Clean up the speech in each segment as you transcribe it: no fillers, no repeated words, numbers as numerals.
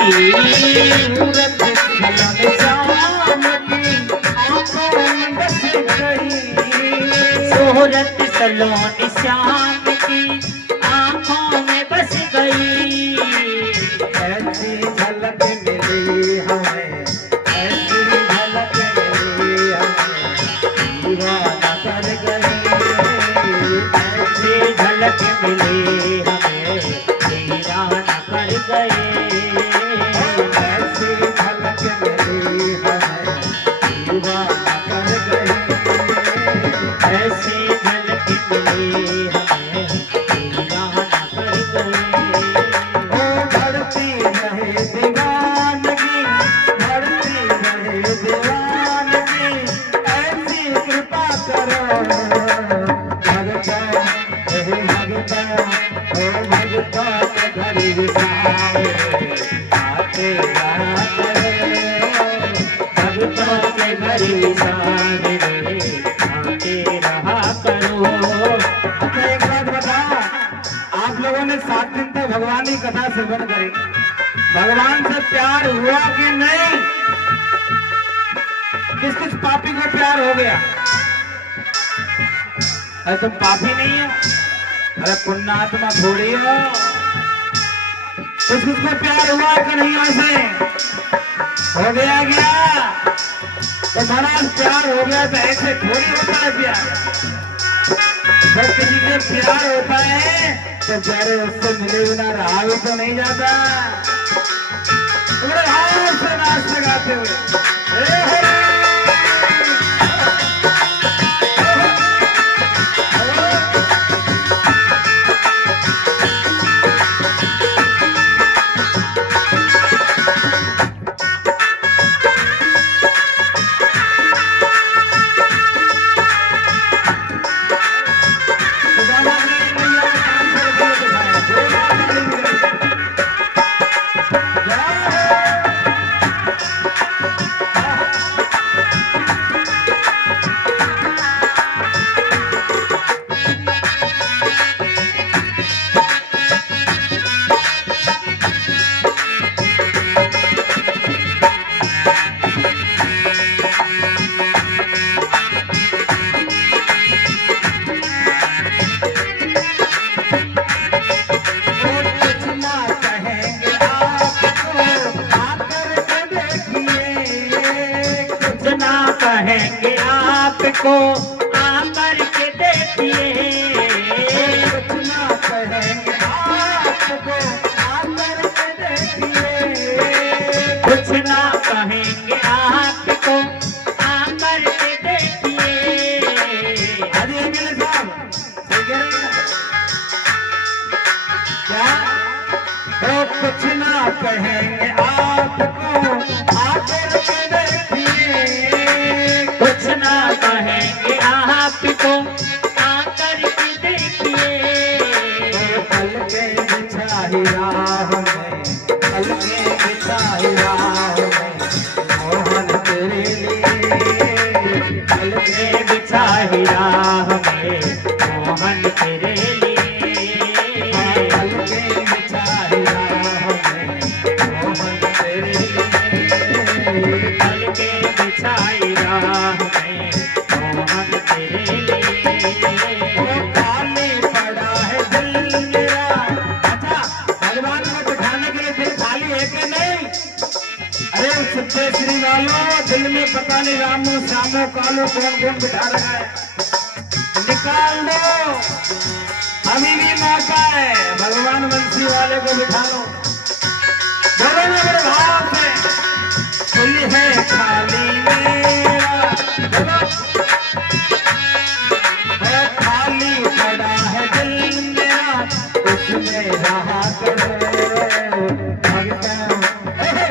सूरत sullen Shyam की आंखों में बस गई। सूरत सलोन श्याम की आंखों में बस गई। ऐसी झलक मिली हमें, ऐसी झलक मिली हमें, दीवाना कर गई। ऐसी झलक मिली हमें, दीवाना कर गई। ऐसी झलक मिली हमें, दीवाना कर गई। ऐसी झलक मिली हमें, दीवाना कर गई। ओ बढ़ती रहे दीवानगी, बढ़ती रहे दीवानगी, ऐसी कृपा करो भगता, हे भगता, ओ भगता के घर विसारे आते रहा करो। भगतों के घर विसारे आते रहा करो। अच्छा एक बात बताओ, आप लोगों ने 7 दिन तक भगवान की कथा श्रवण करी, भगवान से प्यार हुआ कि नहीं? किस किस पापी को प्यार हो गया? अरे तुम पापी नहीं हो, अरे पुण्यात्मा थोड़ी हो। किस किस को प्यार हुआ कन्हैया से? हो गया क्या? तो महाराज प्यार हो गया तो ऐसे थोड़ी होता है प्यार। जब किसी के प्यार होता है तो प्यारे उससे मिले बिना रहा भी तो नहीं जाता। पूरे हाथ से नाच लगाते हुए कहेंगे आपको आकर के देखिए। कुछ ना कहेंगे आपको आकर के देखिए। कुछ ना कहेंगे आपको आकर के देखिए। अरे एमएलए साहब क्या? तो कुछ ना कहेंगे आपको आकर के देखिए। कुछ ना कहेंगे आपको आकर के देखिए। पलके बिछाई राह में, पलके बिछाई राह में, मोहन तेरे लिए। पलके बिछाई राह में, मोहन तेरे लिए। पलके बिछाई राह में, मोहन तेरे लिए। पलके बिछाई राह में, मोहन तेरे लिए। खाली पड़ा है दिल मेरा। अच्छा भगवान को बिठाने के लिए दिल खाली है कि नहीं? अरे सच्चे श्री वालों, दिल में पता नहीं रामो श्यामो कालो कौन कौन बिठा रखा है, निकाल दो, अभी भी मौका है। भगवान बंसी वाले को बिठा लो। बोलो ना बड़े भाव से, दिल है खाली मेरा। खाली पड़ा है दिल मेरा, उसमें रहा करो भगता,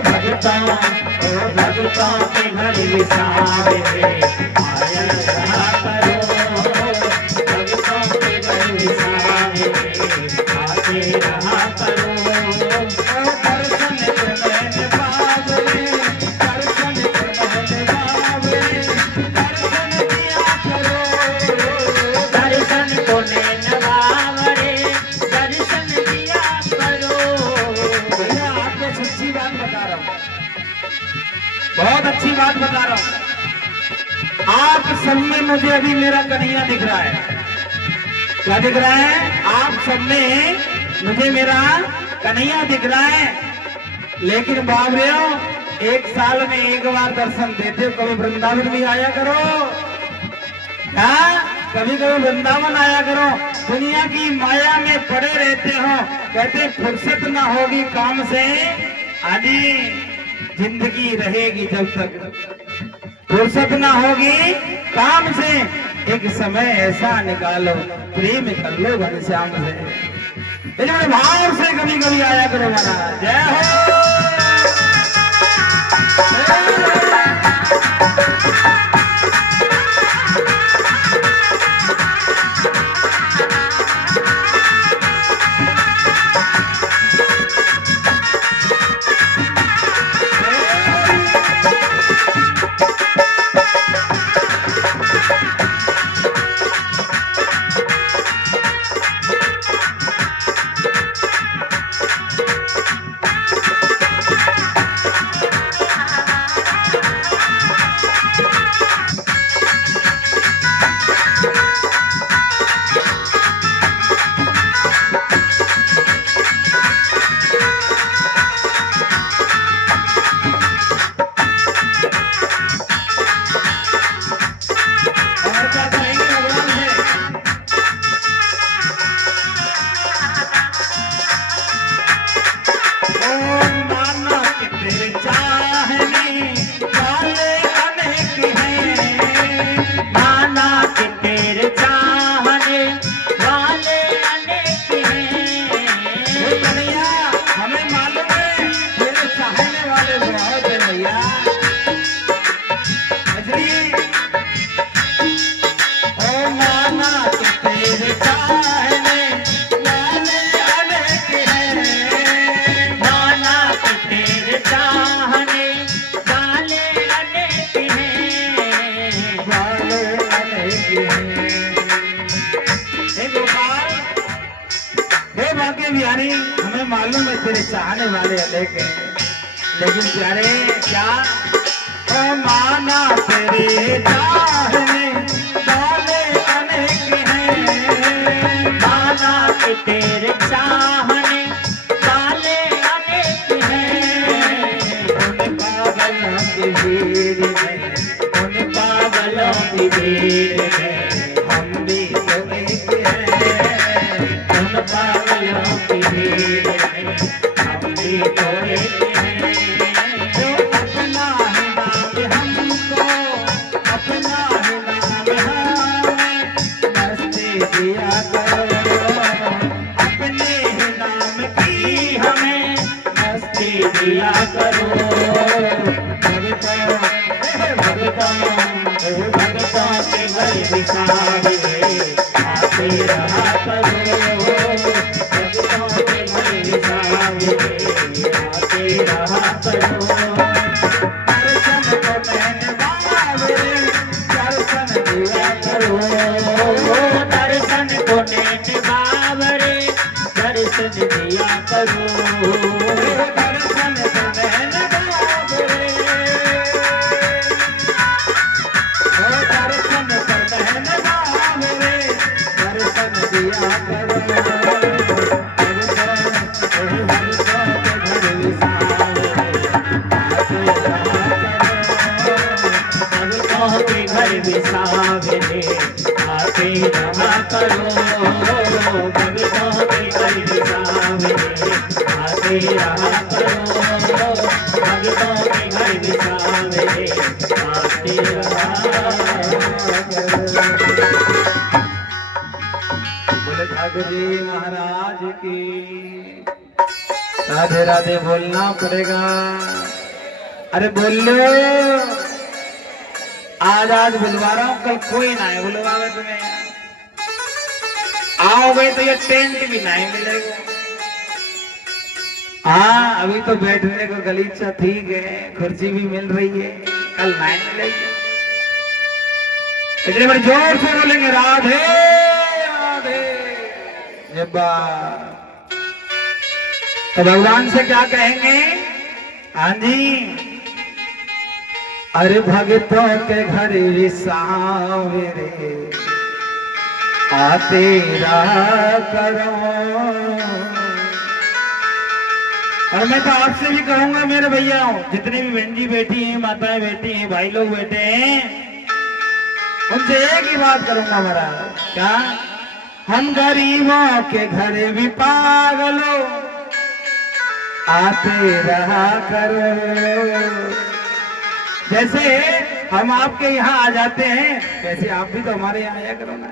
भगता, ओ भगता के घर विसारे आया रहा करो। भगता के घर विसारे आते रहा करो। दर्शन तुम्हें बाबरे, दर्शन तुम्हें बाबरे, दर्शन दिया करो। दर्शन तुम्हें बाबरे, दर्शन दिया करो। भैया आपको सच्ची बात बता रहा हूँ, बहुत अच्छी बात बता रहा हूँ। आप सब में मुझे अभी मेरा कन्हैया दिख रहा है। क्या दिख रहा है? आप सब में मुझे मेरा कन्हैया दिख रहा है। लेकिन बाबरियों, एक साल में एक बार दर्शन देते हो, कभी वृंदावन भी आया करो। हाँ, कभी कभी वृंदावन आया करो। दुनिया की माया में पड़े रहते हो, कहते फुर्सत ना होगी काम से। आदि जिंदगी रहेगी जब तक फुर्सत ना होगी काम से। एक समय ऐसा निकालो, प्रेम कर लो घनश्याम से। ये बड़े भाव से कभी कभी आया करो महाराज। जय हो। बिहारी, हमें मालूम है तेरे चाहने वाले अनेक हैं, लेकिन प्यारे क्या ओ माना तेरे चाहने वाले अनेक हैं। माना कि तेरे चाहने वाले अनेक हैं। उन पागलों की भीड़ में, उन पागलों की भीड़ में हम भी तो एक हैं। उन पागलों की भीड़ में हम भी तो एक हैं। जो अपना है नाम हमको, अपना है नाम हमें मस्ती दिया करो। अपने ही नाम की हमें मस्ती दिया करो। भगतों के घर विसारे आते रहा करो। भगतों के घर विसारे आते रहा करो। दर्शन को मैंने बाबरे दर्शन दिया करो। दर्शन को मैंने बाबरे दर्शन दिया करो। दर्शन को मैंने बाबरे दर्शन को मैंने बाबरे दर्शन दिया करो। भगतों के घर विसारे आते रहा करो। भगतों के घर विसारे आते रहा करो। भगतों के घर विसारे आते रहा करो। बोले ठाकुर जी महाराज की राधे राधे बोलना पड़ेगा। अरे बोल लो, आज बुलवा रहा हूँ, कल कोई ना है बुलवावे तुम्हें। आओगे तो ये टेंट भी नहीं मिलेगा। हाँ, अभी तो बैठने को गलीचा ठीक है, कुर्सी भी मिल रही है, कल नहीं मिलेगी। इतने बड़े जोर से बोलेंगे राधे राधे। ये बात तो भगवान से क्या कहेंगे? हाँ जी। अरे भगतों के घर सावरे आते रहा करो। और मैं तो आपसे भी कहूंगा मेरे भैया, जितने भी बहन जी बैठी हैं, माताएं बैठी हैं, भाई लोग बैठे हैं, उनसे एक ही बात करूंगा महाराज, क्या हम गरीबों के घर भी पागलो आते रहा करो। जैसे हम आपके यहाँ आ जाते हैं, वैसे आप भी तो हमारे यहाँ आया करो ना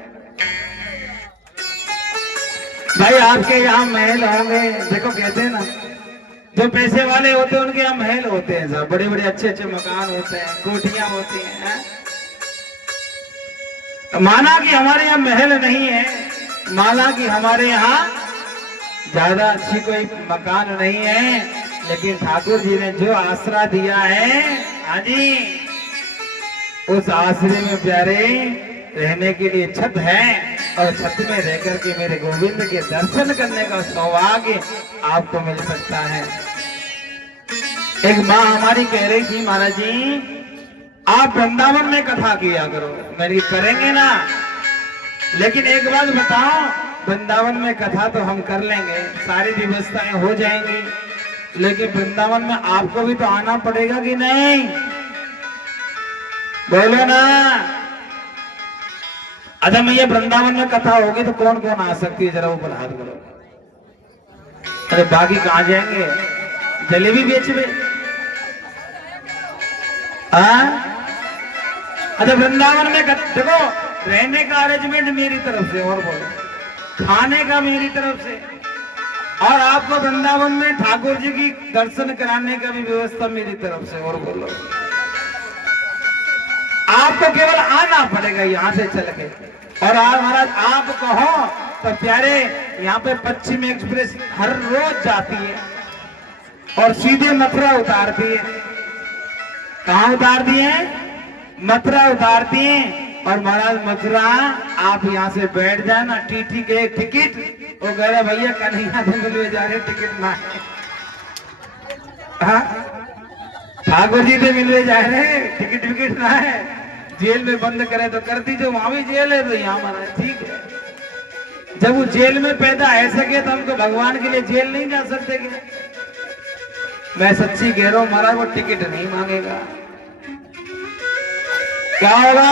भाई। आपके यहाँ महल होंगे, देखो कहते हैं ना, जो पैसे वाले होते हैं उनके यहाँ महल होते हैं, सब बड़े बड़े अच्छे अच्छे मकान होते हैं, कोठियां होती हैं। माना कि हमारे यहाँ महल नहीं है, माना कि हमारे यहाँ ज्यादा अच्छी कोई मकान नहीं है, लेकिन ठाकुर जी ने जो आसरा दिया है, हाँ जी, उस आसरे में प्यारे रहने के लिए छत है, और छत में रहकर के मेरे गोविंद के दर्शन करने का सौभाग्य आपको मिल सकता है। एक माँ हमारी कह रही थी, महाराज जी आप वृंदावन में कथा किया करो। मेरी करेंगे ना, लेकिन एक बात बताओ, वृंदावन में कथा तो हम कर लेंगे, सारी व्यवस्थाएं हो जाएंगी, लेकिन वृंदावन में आपको भी तो आना पड़ेगा कि नहीं? बोलो ना। अच्छा मैया वृंदावन में कथा होगी तो कौन कौन आ सकती है, जरा ऊपर हाथ करो। अरे बाकी कहां जाएंगे, जलेबी बेच में? अच्छा वृंदावन में देखो, रहने का अरेंजमेंट मेरी तरफ से, और बोलो खाने का मेरी तरफ से, और आपको वृंदावन में ठाकुर जी की दर्शन कराने का भी व्यवस्था मेरी तरफ से, और बोलो आपको केवल आना पड़ेगा यहाँ से चल के। और महाराज आप कहो तो प्यारे, यहाँ पे पश्चिम एक्सप्रेस हर रोज जाती है और सीधे मथुरा उतारती है। कहाँ उतारती है? मथुरा उतारती है। और महाराज मथुरा आप यहाँ से बैठ जाना, टीटी के टिकट, वो कह रहे भैया कन्हैया से मिलवे जा रहे, टिकट ना ठाकुर जी से मिलवे जा रहे, टिकट विकेट ना है, जेल में बंद करे तो कर दीजिए, वहां भी जेल है तो यहाँ महाराज ठीक है। जब वो जेल में पैदा है सके तो हमको भगवान के लिए जेल नहीं जा सकते कि? मैं सच्ची कह रहा हूँ महाराज, वो टिकट नहीं मांगेगा। क्या होगा?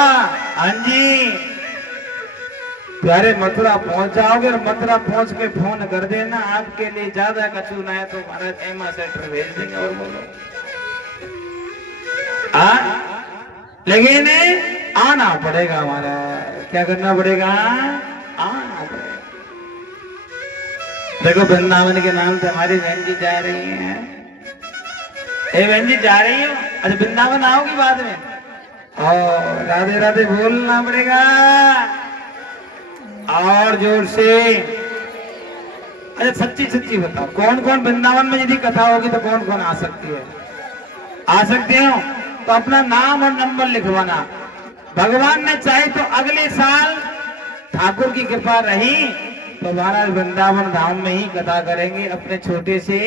हाँ जी प्यारे मथुरा पहुंच जाओगे, और मथुरा पहुंच के फोन कर देना, आपके लिए ज्यादा कछु ना है तो महाराज एमा सेंटर भेज देंगे। और बोलो लेकिन आना पड़ेगा हमारा, क्या करना पड़ेगा? आना पड़ेगा। देखो वृंदावन के नाम से हमारी बहन जी जा रही हैं। बहन जी जा रही हो? अच्छा वृंदावन आओगी बाद में? और राधे राधे बोलना पड़ेगा और जोर से। अच्छा सच्ची सच्ची बताओ, कौन कौन वृंदावन में यदि कथा होगी तो कौन कौन आ सकती है? आ सकते हो तो अपना नाम और नंबर लिखवाना। भगवान ने चाहे तो अगले साल ठाकुर की कृपा रही तो महाराज वृंदावन धाम में ही कथा करेंगे अपने छोटे से।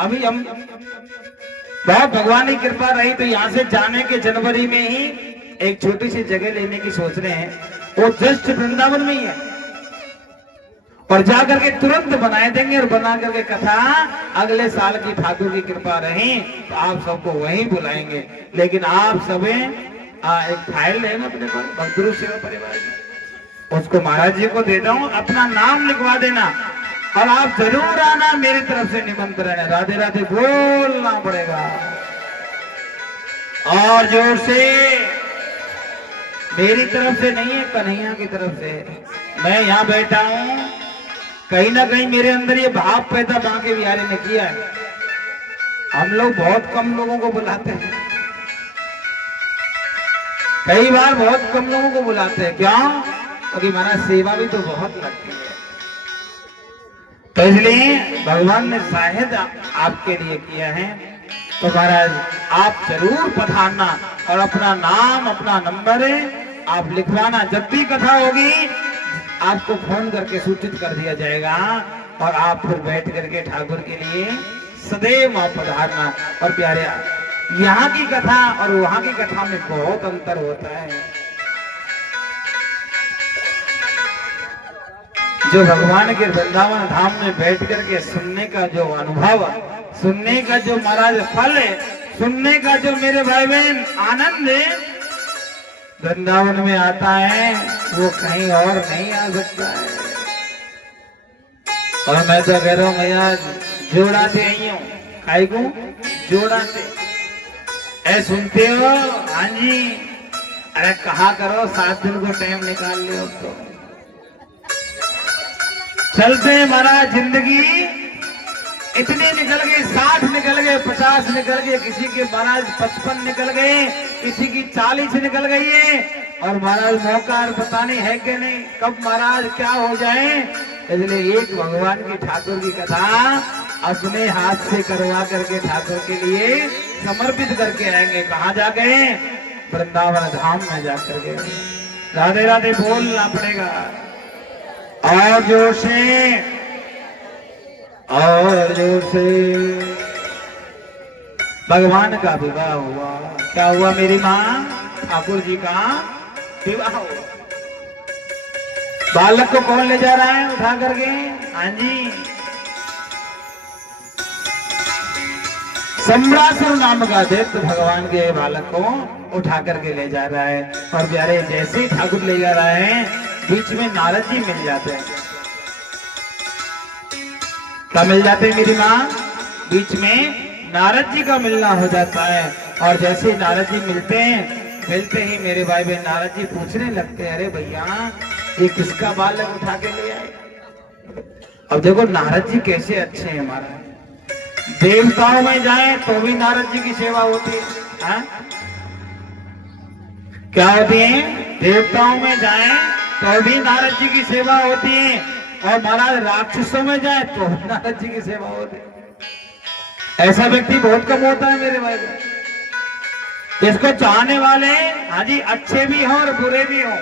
अभी हम बहुत भगवान की कृपा रही तो यहाँ से जाने के जनवरी में ही एक छोटी सी जगह लेने की सोच रहे हैं, वो जस्ट वृंदावन में ही है, और जाकर के तुरंत बनाए देंगे और बना करके कथा अगले साल की ठाकुर की कृपा रही तो आप सबको वहीं बुलाएंगे। लेकिन आप सब एक फाइल लेना अपने पास भक्तरूप सेवा परिवार की, उसको महाराज जी को देता हूँ, अपना नाम लिखवा देना और आप जरूर आना, मेरी तरफ से निमंत्रण है। राधे राधे बोलना पड़ेगा और जोर से। मेरी तरफ से नहीं है, कन्हैया की तरफ से। मैं यहाँ बैठा हूँ, कहीं ना कहीं मेरे अंदर ये भाव पैदा बांके बिहारी ने किया है। हम लोग बहुत कम लोगों को बुलाते हैं, कई बार बहुत कम लोगों को बुलाते हैं। क्यों? क्योंकि महाराज सेवा भी तो बहुत लगती है, तो इसलिए भगवान ने शायद आपके लिए किया है। तो महाराज आप जरूर पधारना और अपना नाम अपना नंबर आप लिखवाना। जब भी कथा होगी आपको फोन करके सूचित कर दिया जाएगा और आप फिर बैठ करके ठाकुर के लिए सदैव वहां पधारना। और प्यारे, यहाँ की कथा और वहां की कथा में बहुत अंतर होता है। जो भगवान के वृंदावन धाम में बैठ करके सुनने का जो अनुभव, सुनने का जो महाराज फल है, सुनने का जो मेरे भाई बहन आनंद है, वृंदावन में आता है, वो कहीं और नहीं आ सकता है। और मैं तो कह रहा हूँ भैया, जोड़ा से आई हूँ, खाई को जोड़ा से ऐ सुनते हो? हाँ जी। अरे कहा करो, 7 दिन को टाइम निकाल लियो तो चलते महाराज। जिंदगी इतने निकल गए, 60 निकल गए, 50 निकल गए, किसी के महाराज 55 निकल गए, किसी की 40 निकल गई है। और महाराज मौका पता नहीं है कि नहीं, कब महाराज क्या हो जाए। इसलिए एक भगवान की ठाकुर की कथा अपने हाथ से करवा करके ठाकुर के लिए समर्पित करके आएंगे। कहाँ जा गए? वृंदावन धाम में जाकर के। राधे राधे बोलना पड़ेगा और जोर से, और जोर से। भगवान का विवाह हुआ। क्या हुआ मेरी माँ? ठाकुर जी का विवाह हुआ। बालक को कौन ले जा रहा है उठा करके? हाँ जी, सम्रासुर नाम का दैत्य भगवान के बालक को उठा करके ले जा रहा है। और प्यारे, जैसे ही ठाकुर ले जा रहा है, बीच में नारद जी मिल जाते हैं। क्या मिल जाते हैं मेरी माँ? बीच में नारद जी का मिलना हो जाता है। और जैसे नारद जी मिलते हैं, मिलते ही मेरे भाई बहन नारद जी पूछने लगते हैं, अरे भैया ये किसका बालक उठा के ले आए? अब देखो नारद जी कैसे अच्छे हैं हमारा। देवताओं में जाए तो भी नारद जी की सेवा होती है। हा? क्या होती है? देवताओं में जाए तो भी नारद जी की सेवा होती है। और महाराज राक्षसों में जाए तो नारद जी की सेवा होती है। ऐसा व्यक्ति बहुत कम होता है मेरे भाई। इसको चाहने वाले, हाँ जी, अच्छे भी हों और बुरे भी हों,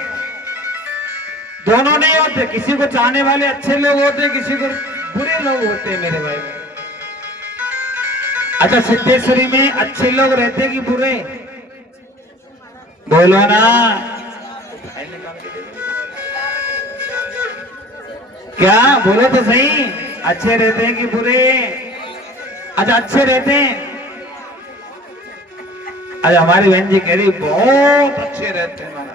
दोनों नहीं होते। किसी को चाहने वाले अच्छे लोग होते, किसी को बुरे लोग होते हैं मेरे भाई। अच्छा, सिद्धेश्वरी में अच्छे लोग रहते कि बुरे? बोलो ना। क्या बोलो तो सही, अच्छे रहते हैं कि बुरे? अच्छा, अच्छे रहते हैं। अच्छा, हमारी बहन जी कह रही बहुत अच्छे रहते हैं महाराज।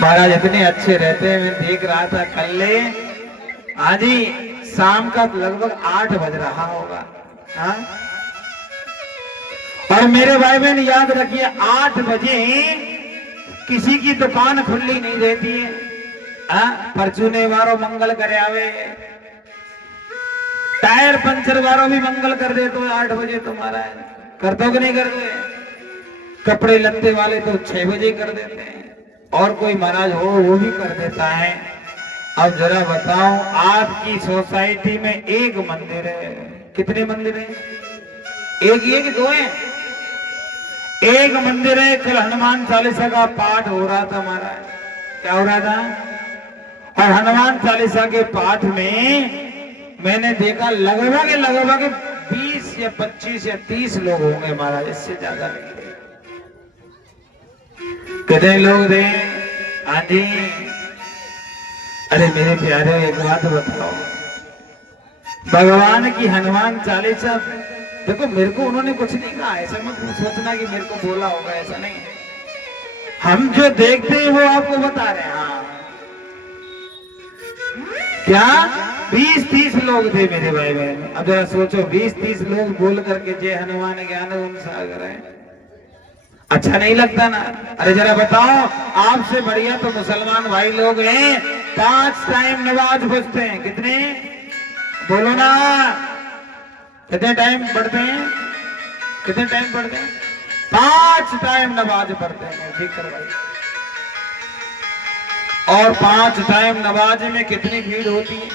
महाराज इतने अच्छे रहते हैं, मैं देख रहा था कल। हाँ जी, शाम का लगभग 8 बज रहा होगा। हाँ? और मेरे भाई बहन याद रखिए, 8 बजे किसी की दुकान खुली नहीं रहती है। परचूने वालों मंगल करे आवे, टायर पंचर वालों भी मंगल कर दे तो 8 बजे तुम्हारा कर दो कि नहीं कर दो? कपड़े लत्ते वाले तो 6 बजे कर देते हैं, और कोई महाराज हो वो भी कर देता है। अब जरा बताओ, आपकी सोसाइटी में एक मंदिर है, कितने मंदिर हैं? एक ही है कि 2 हैं? एक मंदिर है। कल हनुमान चालीसा का पाठ हो रहा था महाराज। क्या हो रहा था? और हनुमान चालीसा के पाठ में मैंने देखा लगभग 20 या 25 या 30 लोग होंगे महाराज, इससे ज्यादा नहीं। कितने लोग थे? हाँ जी। अरे मेरे प्यारे, एक बात बताओ, भगवान की हनुमान चालीसा, देखो मेरे को उन्होंने कुछ नहीं कहा, ऐसा मत सोचना कि मेरे को बोला होगा, ऐसा नहीं। हम जो देखते हैं वो आपको बता रहे हैं। हाँ, क्या 20-30 लोग थे मेरे भाई बहन। अब जरा सोचो, 20-30 लोग बोल करके जय हनुमान ज्ञान गुण सागर है, अच्छा नहीं लगता ना? अरे जरा बताओ, आपसे बढ़िया तो मुसलमान भाई लोग हैं, 5 टाइम नमाज पढ़ते हैं। कितने? बोलो ना, कितने टाइम पढ़ते हैं? कितने टाइम पढ़ते हैं? 5 टाइम नमाज पढ़ते हैं। ठीक कर भाई। और 5 टाइम नमाज में कितनी भीड़ होती है?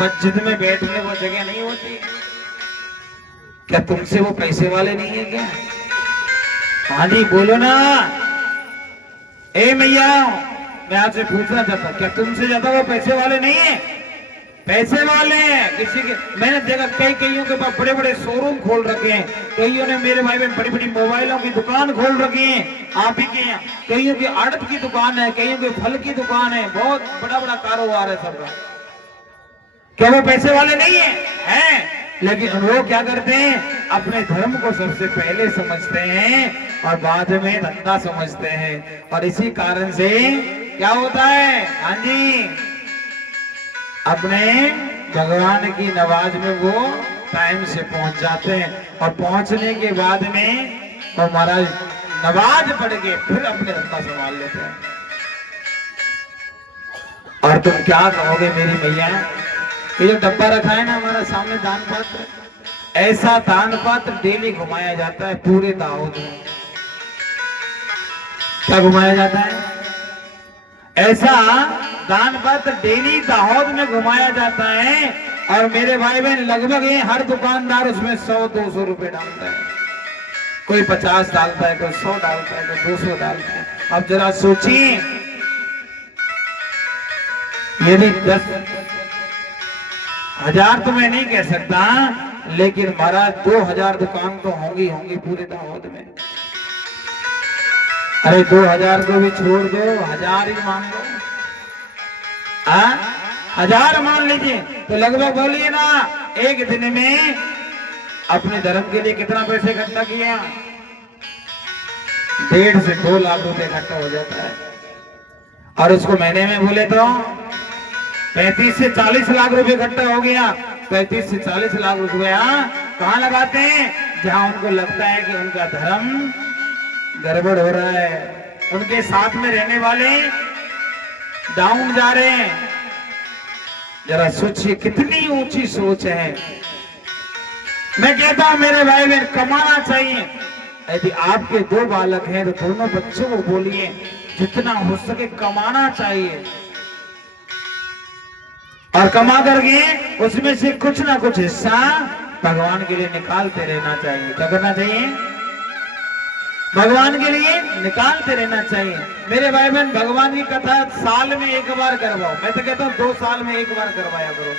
मस्जिद में बैठने वो जगह नहीं होती। क्या तुमसे वो पैसे वाले नहीं है क्या? हाँ जी, बोलो ना। ए मैया, मैं आपसे पूछना चाहता हूँ, क्या तुमसे ज्यादा वो पैसे वाले नहीं है? पैसे वाले हैं। किसी के मैंने देखा कईयों के पास बड़े बड़े शोरूम खोल रखे हैं, कईयों ने मेरे भाई बहन बड़ी बड़ी मोबाइलों की दुकान खोल रखी है, आप ही के कईयों की आड़त की दुकान है, कईयों की फल की दुकान है, बहुत बड़ा बड़ा कारोबार है सबका। क्या वो पैसे वाले नहीं है? लेकिन वो क्या करते हैं, अपने धर्म को सबसे पहले समझते हैं और बाद में धंधा समझते हैं, और इसी कारण से क्या होता है, हाँ जी, अपने भगवान की नमाज में वो टाइम से पहुंच जाते हैं, और पहुंचने के बाद में वो महाराज नमाज पढ़ के फिर अपने धंधा संभाल लेते हैं। और तुम क्या कहोगे मेरी मैया, ये जो डब्बा रखा है ना हमारा सामने दान पात्र, ऐसा दान पात्र डेली घुमाया जाता है पूरे दाऊद में। क्या घुमाया जाता है? ऐसा दान पात्र डेली दाऊद में घुमाया जाता है, और मेरे भाई बहन लगभग हर दुकानदार उसमें 100-200 रुपए डालता है। कोई 50 डालता है, कोई 100 डालता है, कोई 200 डालता है। अब जरा सोचिए, यदि 10,000 तो मैं नहीं कह सकता, लेकिन महाराज 2,000 दुकान तो होंगी पूरे दाऊद में। अरे 2,000 को भी छोड़ दो, 1,000 ही मान लो, 1,000 मान लीजिए, तो लगभग बोलिए ना एक दिन में अपने धर्म के लिए कितना पैसे इकट्ठा किया? 1.5 से 2 लाख रुपए इकट्ठा हो जाता है। और उसको महीने में बोले तो 35 से 40 लाख रुपए इकट्ठा हो गया। 35 से 40 लाख रुपया कहाँ लगाते हैं? जहां उनको लगता है कि उनका धर्म गड़बड़ हो रहा है, उनके साथ में रहने वाले डाउन जा रहे हैं। जरा सोचिए कितनी ऊंची सोच है। मैं कहता हूं मेरे भाई बहन, कमाना चाहिए। यदि आपके 2 बालक हैं तो दोनों बच्चों को बोलिए जितना हो सके कमाना चाहिए, और कमा करके उसमें से कुछ ना कुछ हिस्सा भगवान के लिए निकालते रहना चाहिए। क्या करना चाहिए? भगवान के लिए निकालते रहना चाहिए। मेरे भाई बहन, भगवान की कथा साल में 1 बार करवाओ। मैं तो कहता हूँ 2 साल में 1 बार करवाया करो।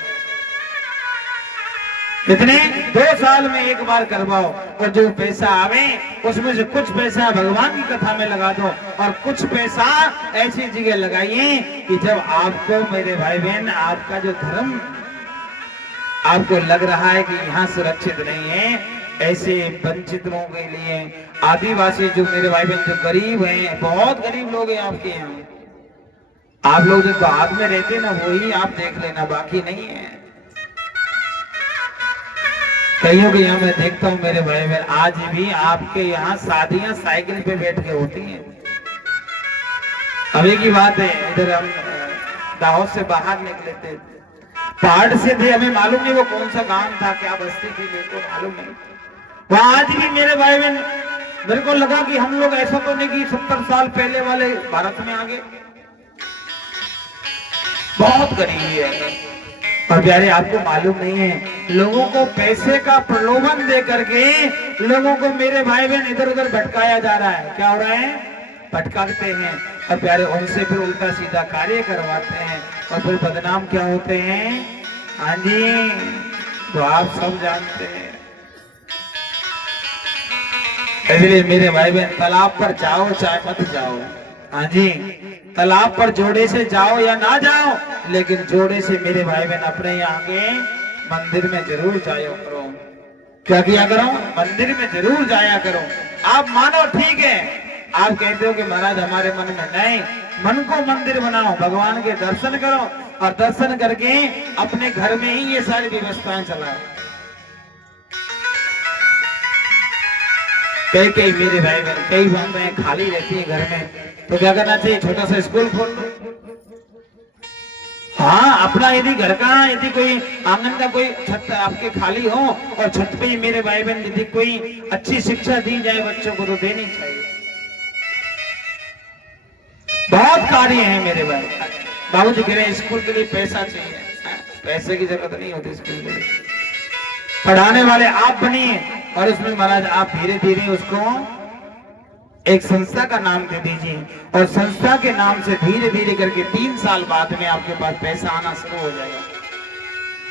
कितने? 2 साल में 1 बार करवाओ, और जो पैसा आवे उसमें से कुछ पैसा भगवान की कथा में लगा दो, और कुछ पैसा ऐसी जगह लगाइए कि जब आपको मेरे भाई बहन आपका जो धर्म आपको लग रहा है कि यहाँ सुरक्षित नहीं है, ऐसे वंचित लोगों के लिए, आदिवासी जो मेरे भाई बहन जो गरीब हैं, बहुत गरीब लोग हैं आपके यहाँ, आप लोग जो बाद में रहते ना वही आप देख लेना, बाकी नहीं है। कईयों के यहाँ मैं देखता हूँ मेरे भाई बहन, आज भी आपके यहाँ शादियां साइकिल पे बैठ के होती हैं। अभी की बात है, इधर हम दाहोद से बाहर निकले थे, पहाड़ से थे, हमें मालूम नहीं वो कौन सा गांव था, क्या बस्ती थी, मेरे को मालूम नहीं। वहां आज भी मेरे भाई बहन, मेरे को लगा कि हम लोग ऐसा तो नहीं कि 70 साल पहले वाले भारत में आगे, बहुत गरीबी है। और प्यारे, आपको मालूम नहीं है, लोगों को पैसे का प्रलोभन दे करके लोगों को मेरे भाई बहन इधर उधर भटकाया जा रहा है। क्या हो रहा है? भटकाते हैं, और प्यारे उनसे फिर उल्टा सीधा कार्य करवाते हैं, और फिर बदनाम क्या होते हैं? हाँ जी, तो आप सब जानते हैं। इसलिए मेरे भाई बहन, तालाब पर जाओ चाहे मत जाओ, हाँ जी, तालाब पर जोड़े से जाओ या ना जाओ, लेकिन जोड़े से मेरे भाई बहन अपने यहाँ के मंदिर में जरूर जाया करो। क्या किया करो? मंदिर में जरूर जाया करो। आप मानो ठीक है, आप कहते हो कि महाराज हमारे मन में नहीं, मन को मंदिर बनाओ, भगवान के दर्शन करो, और दर्शन करके अपने घर में ही ये सारी व्यवस्थाएं चलाओ। कई मेरे भाई बहन, कई बातें खाली रहती है घर में, तो क्या करना चाहिए? छोटा सा स्कूल खोल लो। हाँ, अपना यदि घर का, यदि कोई आंगन का कोई छत आपके खाली हो, और छत पे ही मेरे भाई बहन यदि कोई अच्छी शिक्षा दी जाए बच्चों को, तो देनी चाहिए। बहुत कार्य है मेरे भाई। बाबूजी कह रहे हैं स्कूल के लिए पैसा चाहिए, पैसे की जरूरत नहीं होती स्कूल के लिए। पढ़ाने वाले आप बनिए, और उसमें महाराज आप धीरे धीरे उसको एक संस्था का नाम दे दीजिए, और संस्था के नाम से धीरे धीरे करके 3 साल बाद में आपके पास पैसा आना शुरू हो जाएगा।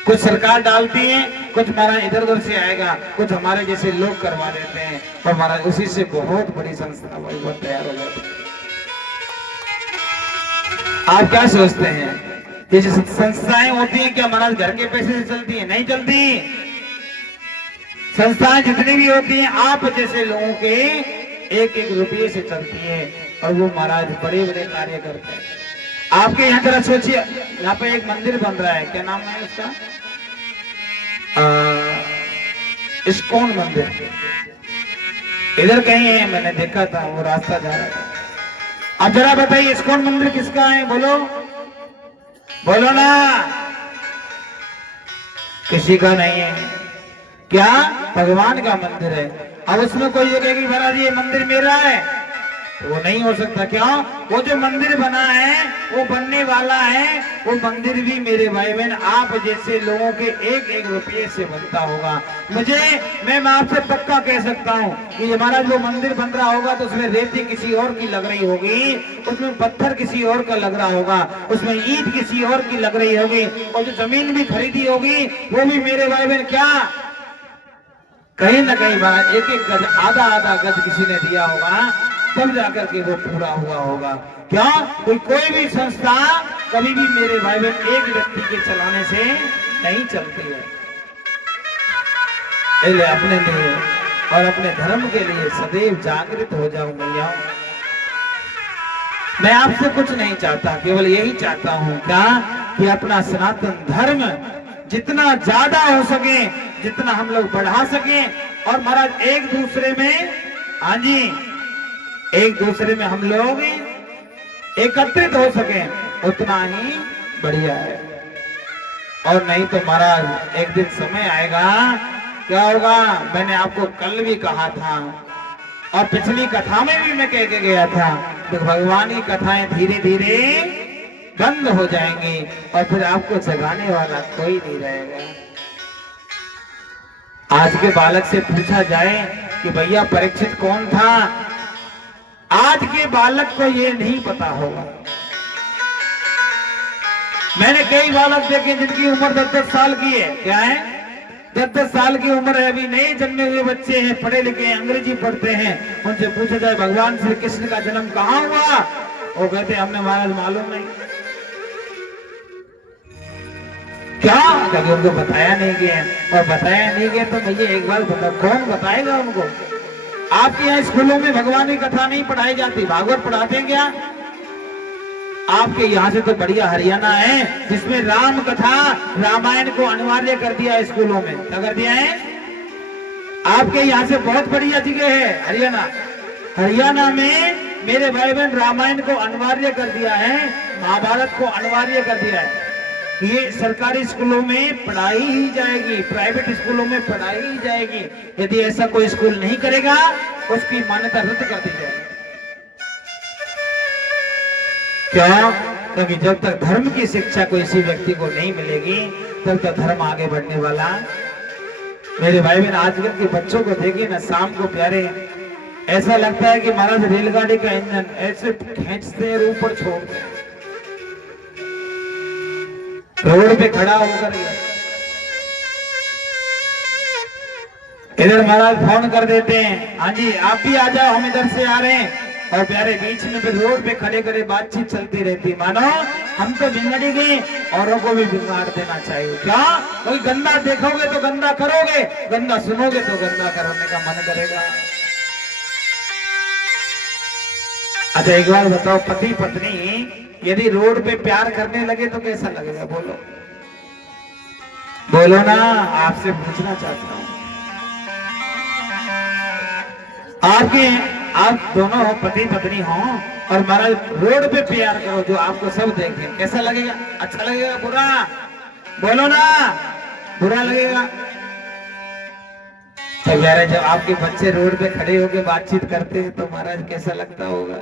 कुछ सरकार डालती है, कुछ हमारा इधर उधर से आएगा, कुछ हमारे जैसे लोग करवा देते हैं और हमारा उसी से बहुत बड़ी संस्था बहुत तैयार हो जाती है। आप क्या सोचते हैं ये जो संस्थाएं होती हैं क्या महाराज घर के पैसे से चलती हैं? नहीं चलती। संस्थाएं जितनी भी होती हैं आप जैसे लोगों के एक एक रुपये से चलती है और वो महाराज बड़े बड़े कार्य करते हैं। आपके यहाँ जरा सोचिए, यहाँ पे एक मंदिर बन रहा है, क्या नाम है उसका? इस्कॉन मंदिर। इधर कहीं है, मैंने देखा था, वो रास्ता जा रहा था। अब जरा बताइए इस्कॉन मंदिर किसका है? बोलो बोलो ना। किसी का नहीं है। क्या? भगवान का मंदिर है। अब उसमें कोई ये कहेगी महाराज ये मंदिर मेरा है, तो वो नहीं हो सकता। क्यों? वो जो मंदिर बना है वो बनने वाला है, वो मंदिर भी मेरे भाई बहन आप जैसे लोगों के एक एक रुपये से बनता होगा। मैं आपसे पक्का कह सकता हूँ कि महाराज वो मंदिर बन रहा होगा तो उसमें रेती किसी और की लग रही होगी, उसमें पत्थर किसी और का लग रहा होगा, उसमें ईंट किसी और की लग रही होगी, और जो जमीन भी खरीदी होगी वो भी मेरे भाई बहन क्या कहीं ना कहीं महाराज एक एक गज आधा आधा गज किसी ने दिया होगा, तब जाकर के वो पूरा हुआ होगा। क्या? कोई भी संस्था कभी भी मेरे भाई बहन एक व्यक्ति के चलाने से नहीं चलती है। इसलिए अपने लिए और अपने धर्म के लिए सदैव जागृत हो जाओ मैया। मैं आपसे कुछ नहीं चाहता, केवल यही चाहता हूं क्या कि अपना सनातन धर्म जितना ज्यादा हो सके, जितना हम लोग बढ़ा सके और महाराज एक दूसरे में, हाँ जी, एक दूसरे में हम लोग एकत्रित हो सके उतना ही बढ़िया है। और नहीं तो महाराज एक दिन समय आएगा, क्या होगा? मैंने आपको कल भी कहा था और पिछली कथा में भी मैं कह के गया था कि भगवान की कथाएं धीरे धीरे बंद हो जाएंगी और फिर आपको जगाने वाला कोई नहीं रहेगा। आज के बालक से पूछा जाए कि भैया परीक्षित कौन था, आज के बालक को ये नहीं पता होगा। मैंने कई बालक देखे जिनकी उम्र 10-10 साल की है। क्या है? 10-10 साल की उम्र है, अभी नए जन्मे हुए बच्चे हैं, पढ़े लिखे हैं, अंग्रेजी पढ़ते हैं। उनसे पूछा जाए भगवान श्री कृष्ण का जन्म कहाँ हुआ, वो कहते हमने महाराज मालूम नहीं। क्या? कभी उनको बताया नहीं गया, और बताया नहीं गया तो मुझे एक बार बताओ कौन बताएगा उनको? आपके यहाँ स्कूलों में भगवान की कथा नहीं पढ़ाई जाती, भागवत पढ़ाते हैं क्या? आपके यहाँ से तो बढ़िया हरियाणा है जिसमें राम कथा रामायण को अनिवार्य कर दिया है स्कूलों में। क्या कर दिया है? आपके यहाँ से बहुत बढ़िया जगह है हरियाणा। हरियाणा में मेरे भाई बहन रामायण को अनिवार्य कर दिया है, महाभारत को अनिवार्य कर दिया है। ये सरकारी स्कूलों में पढ़ाई ही जाएगी, प्राइवेट स्कूलों में पढ़ाई ही जाएगी। यदि ऐसा कोई स्कूल नहीं करेगा उसकी मान्यता रद्द कर दी जाएगी। क्या? क्योंकि जब तक धर्म की शिक्षा किसी व्यक्ति को नहीं मिलेगी तब तक धर्म आगे बढ़ने वाला। मेरे भाई बहन आजकल के बच्चों को देखिए ना, शाम को प्यारे ऐसा लगता है कि महाराज रेलगाड़ी का इंजन ऐसे खींचते हैं ऊपर छोड़ते हैं, रोड पे खड़ा होकर इधर महाराज फोन कर देते हैं, हाँ जी आप भी आ जाओ, हम इधर से आ रहे हैं, और प्यारे बीच में फिर रोड पे खड़े खड़े बातचीत चलती रहती है। मानो हम तो बिगड़ी गए, औरों को भी बिगाड़ देना चाहिए। क्या? कोई गंदा देखोगे तो गंदा करोगे, गंदा सुनोगे तो गंदा करने का मन करेगा। अच्छा एक बार बताओ, पति पत्नी यदि रोड पे प्यार करने लगे तो कैसा लगेगा? बोलो बोलो ना, आपसे पूछना चाहता हूं। आप दोनों हो, पति पत्नी हो, और महाराज रोड पे प्यार करो जो आपको सब देखें, कैसा लगेगा? अच्छा लगेगा? बुरा? बोलो ना, बुरा लगेगा। तो यार जब आपके बच्चे रोड पे खड़े होकर बातचीत करते हैं तो महाराज कैसा लगता होगा?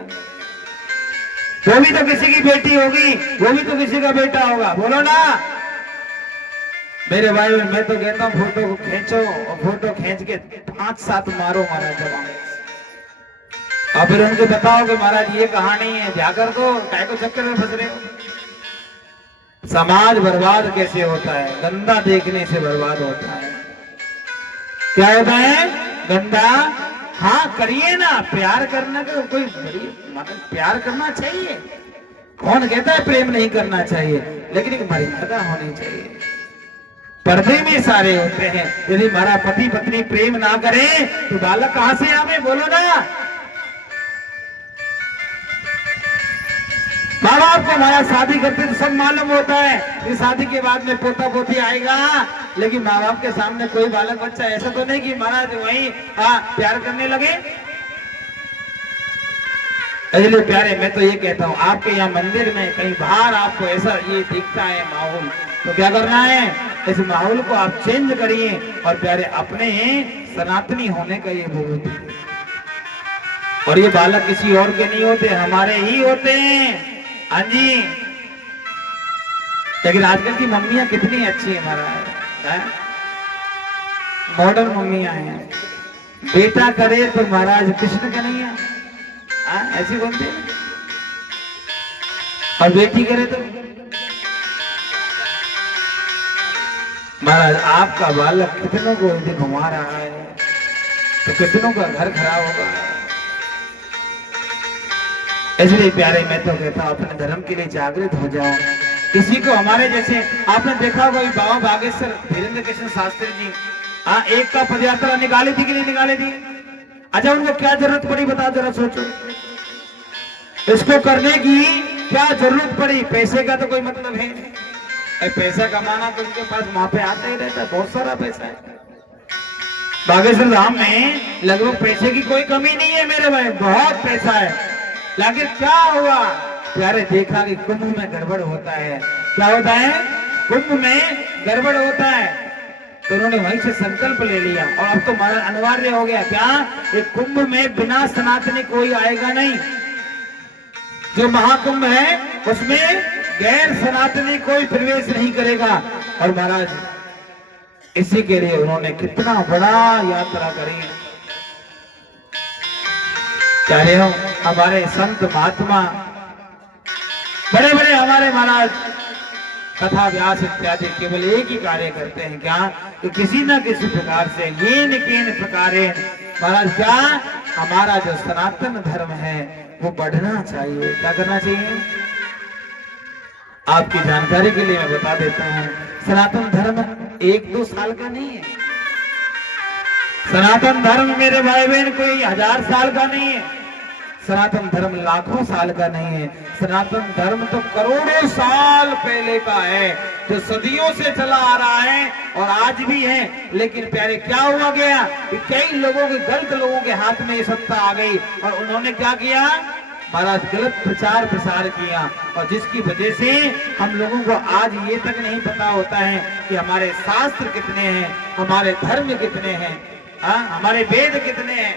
वो भी तो किसी की बेटी होगी, वो भी तो किसी का बेटा होगा। बोलो ना मेरे भाई, मैं तो कहता हूँ फोटो को खींचो और फोटो खींच के 5-7 मारो महाराज जवान, और फिर उनको बताओ कि महाराज ये कहानी है, ब्याह कर दो, काय को चक्कर में फंस रहे हो। समाज बर्बाद कैसे होता है? गंदा देखने से बर्बाद होता है। क्या होता है? गंदा। हाँ करिए ना, प्यार करना का कोई बड़ी मतलब प्यार करना चाहिए। कौन कहता है प्रेम नहीं करना चाहिए, लेकिन एक मर्यादा होनी चाहिए। पर्दे में सारे होते हैं। यदि हमारा पति पत्नी प्रेम ना करे तो बालक कहां से आवे? बोलो ना। माँ बाप को हमारा शादी करते तो सब मालूम होता है कि शादी के बाद में पोता पोती आएगा, लेकिन माँ बाप के सामने कोई बालक बच्चा ऐसा तो नहीं कि महाराज वही प्यार करने लगे। इसलिए प्यारे मैं तो ये कहता हूँ, आपके यहाँ मंदिर में कहीं बाहर आपको ऐसा ये दिखता है माहौल, तो क्या करना है? इस माहौल को आप चेंज करिए और प्यारे अपने सनातनी होने का ये बोल दीजिए। और ये बालक किसी और के नहीं होते, हमारे ही होते हैं। हाँ जी। लेकिन आजकल की मम्मियां कितनी अच्छी है महाराज, मॉडर्न मम्मियां हैं। बेटा करे तो महाराज कृष्ण कन्हैया, ऐसी बोलती है। और बेटी करे तो महाराज आपका बालक कितनों को यदि घुमा रहा है तो कितनों का घर खराब होगा। इसलिए प्यारे मैं तो कहता हूं अपने धर्म के लिए जागृत हो जाओ। किसी को हमारे जैसे आपने देखा होगा बाबा बागेश्वर धीरेन्द्र कृष्ण शास्त्री जी एक का पदयात्रा निकाली थी कि नहीं निकाली थी? अच्छा उनको क्या जरूरत पड़ी बताओ जरा, सोचो इसको करने की क्या जरूरत पड़ी? पैसे का तो कोई मतलब है नहीं। पैसा कमाना तो उनके पास वहां पे आता ही रहता है, बहुत सारा पैसा है। बागेश्वर धाम में लगभग पैसे की कोई कमी नहीं है मेरे भाई, बहुत पैसा है। लेकिन क्या हुआ प्यारे? देखा कि कुंभ में गड़बड़ होता है। क्या होता है? कुंभ में गड़बड़ होता है। तो उन्होंने वहीं से संकल्प ले लिया और अब तो अनिवार्य हो गया क्या? एक कुंभ में बिना सनातनी कोई आएगा नहीं। जो महाकुंभ है उसमें गैर सनातनी कोई प्रवेश नहीं करेगा। और महाराज इसी के लिए उन्होंने कितना बड़ा यात्रा करी। चाहे हो हमारे संत महात्मा बड़े बड़े हमारे महाराज कथा व्यास इत्यादि केवल एक ही कार्य करते हैं, क्या? तो किसी न किसी प्रकार से ये निकेन प्रकारे महाराज क्या हमारा जो सनातन धर्म है वो बढ़ना चाहिए। क्या करना चाहिए? आपकी जानकारी के लिए मैं बता देता हूँ, सनातन धर्म 1-2 साल का नहीं है। सनातन धर्म मेरे भाई बहन कोई 1000 साल का नहीं है। सनातन धर्म लाखों साल का नहीं है। सनातन धर्म तो करोड़ों साल पहले का है, जो सदियों से चला आ रहा है और आज भी है। लेकिन प्यारे क्या हुआ गया कि कई लोगों के गलत लोगों के हाथ में ये सत्ता आ गई और उन्होंने क्या किया महाराज? गलत प्रचार प्रसार किया, और जिसकी वजह से हम लोगों को आज ये तक नहीं पता होता है कि हमारे शास्त्र कितने हैं, हमारे धर्म कितने हैं, हमारे वेद कितने हैं,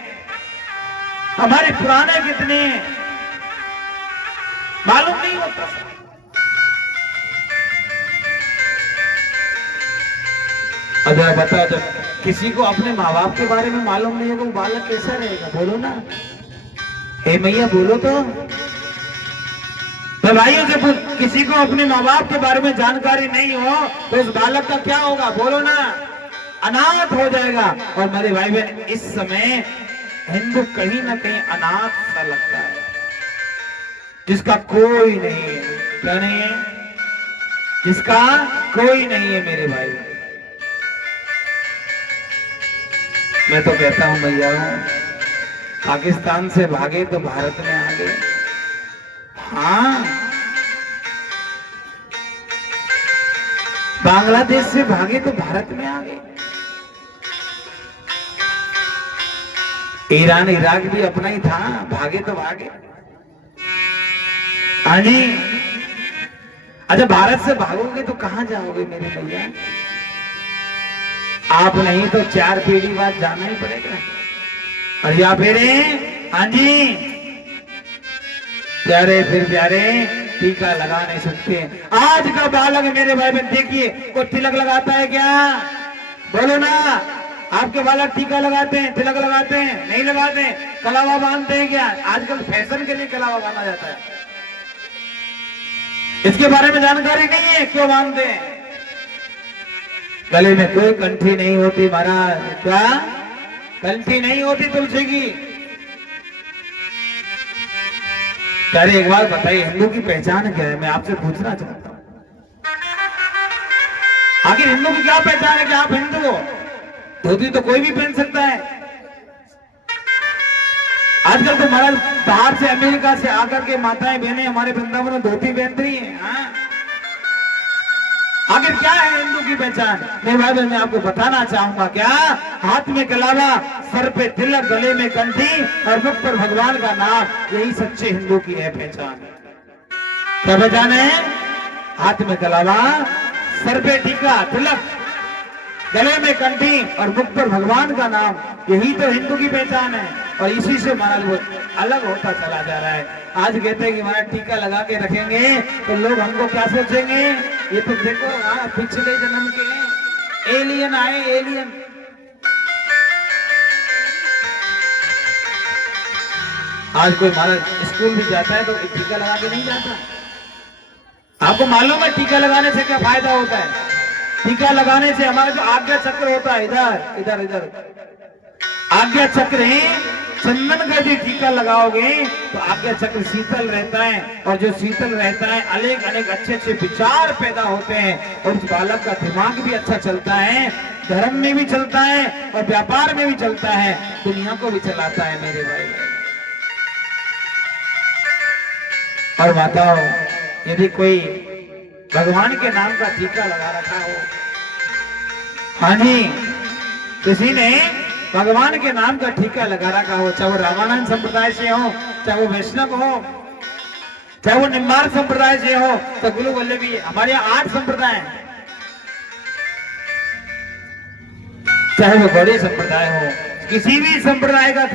हमारे पुराने कितने हैं, मालूम नहीं होता। अगर बताओ जब किसी को अपने माँ बाप के बारे में मालूम नहीं है वो बालक कैसा रहेगा? बोलो ना, हे मैया बोलो तो भाइयों से किसी को अपने माँ बाप के बारे में जानकारी नहीं हो तो उस बालक का क्या होगा? बोलो ना, अनाथ हो जाएगा। और मेरे भाई बहन इस समय हिंदू कहीं ना कहीं अनाथ सा लगता है, जिसका कोई नहीं है। क्या नहीं है? जिसका कोई नहीं है मेरे भाई। मैं तो कहता हूं भैया पाकिस्तान से भागे तो भारत में आ गए। हाँ, बांग्लादेश से भागे तो भारत में आ गए। ईरान इराक भी अपना ही था, भागे तो भागे। हाँ जी। अच्छा भारत से भागोगे तो कहां जाओगे मेरे भैया? आप नहीं तो 4 पीढ़ी बाद जाना ही पड़ेगा। और या फिर हाँ जी प्यारे, फिर प्यारे टीका लगा नहीं सकते। आज का बालक मेरे भाई बहन देखिए, कोई तिलक लगाता है क्या? बोलो ना, आपके बालक टीका लगाते हैं, तिलक लगाते हैं? नहीं लगाते। कलावा बांधते हैं क्या? आजकल फैशन के लिए कलावा बांधा जाता है। इसके बारे में जानकारी नहीं है, क्यों बांधते हैं? गले में कोई कंठी नहीं होती महाराज। क्या कंठी नहीं होती तुलसी की? अरे एक बात बताइए, हिंदू की पहचान क्या है? मैं आपसे पूछना चाहता हूं, आखिर हिंदू की क्या पहचान है कि आप हिंदू हो? धोती तो कोई भी पहन सकता है। आजकल तो महाराज बाहर से, अमेरिका से आकर के माताएं बहनें हमारे वृंदावन में धोती पहन रही हैं। हाँ? आखिर क्या है हिंदू की पहचान? नहीं भाई, मैं आपको बताना चाहूंगा। क्या? हाथ में कलावा, सर पे तिलक, गले में कंठी और मुख पर भगवान का नाम, यही सच्चे हिंदू की है पहचान। क्या पहचान है? हाथ में कलावा, सर पे टीका, तिलक, गले में कंठी और मुख पर भगवान का नाम, यही तो हिंदू की पहचान है। और इसी से महाराज वो अलग होता चला जा रहा है। आज कहते हैं कि महाराज टीका लगा के रखेंगे तो लोग हमको क्या सोचेंगे? ये तो देखो, हाँ, पिछले जन्म के एलियन आए, एलियन। आज कोई महाराज स्कूल भी जाता है तो टीका लगा के नहीं जाता। आपको मालूम है टीका लगाने से क्या फायदा होता है? टीका लगाने से हमारा जो आज्ञा चक्र होता है, इधर इधर इधर आज्ञा चक्र है, चंदन का भी टीका लगाओगे तो आज्ञा चक्र शीतल रहता है, और जो शीतल रहता है अनेक अनेक अच्छे अच्छे विचार पैदा होते हैं, और उस बालक का दिमाग भी अच्छा चलता है, धर्म में भी चलता है और व्यापार में भी चलता है, दुनिया को भी चलाता है मेरे भाई। और बताओ, यदि कोई भगवान के नाम का टीका लगा रखा हो, हाँ जी, किसी ने भगवान के नाम का टीका लगा रखा हो, चाहे वो रामानंद संप्रदाय से हो, चाहे वो वैष्णव हो, चाहे वो निम्बार्क संप्रदाय से हो, तो गुरु वल्लभी, हमारे यहाँ 8 संप्रदाय हैं, चाहे वो गौड़ी संप्रदाय हो, किसी भी संप्रदाय का